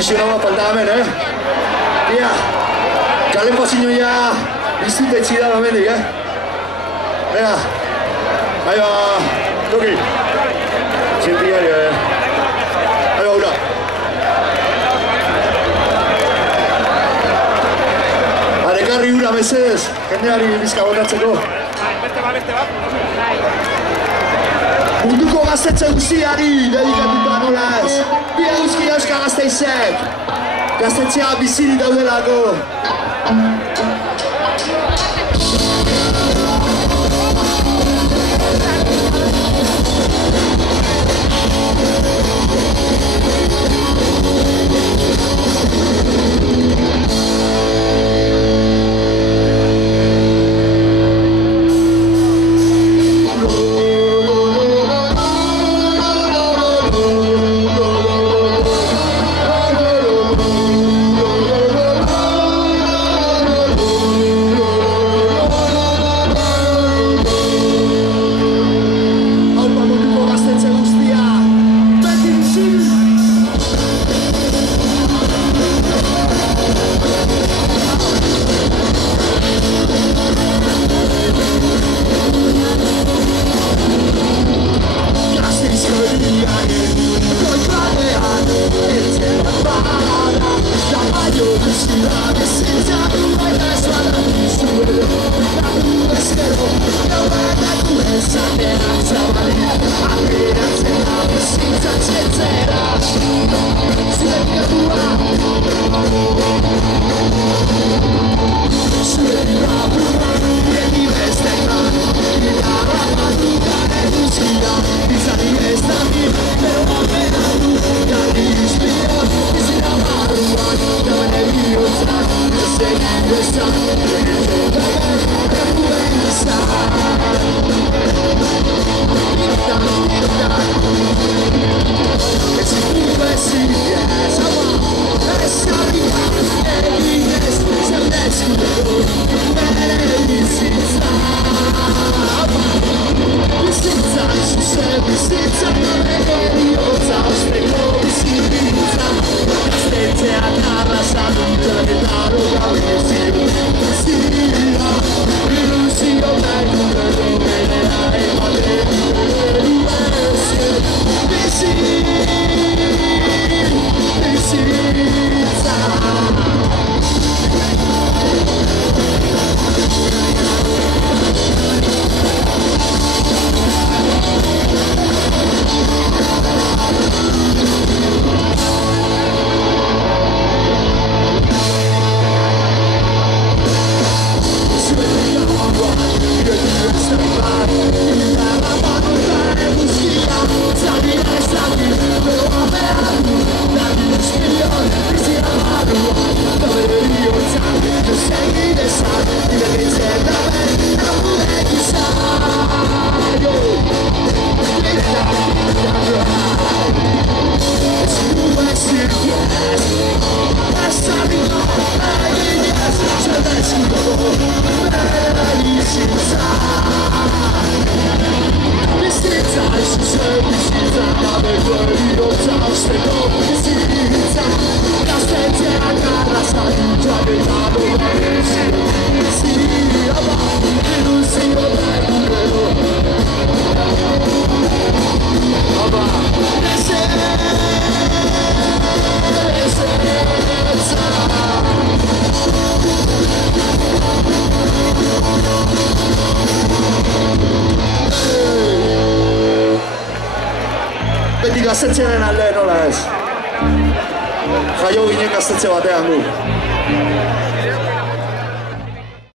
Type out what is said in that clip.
aficionado falta hemen, Ia, kale pozinoia bizut etxi da bamendik, Venga, ahí va, Toki. Txentiario, Ahí va, ura. Arekarri ura mesedez, jendeari bizka botatzeko. Beste bat. Munduko gaztetxe guztiari dedikatuta nola ez. Bi eguzki Euskal Gazteizek. Gaztetxea biziri daudelako. Gaztetxearen alde nola ez. Jaio ginen gaztetxe batean gu.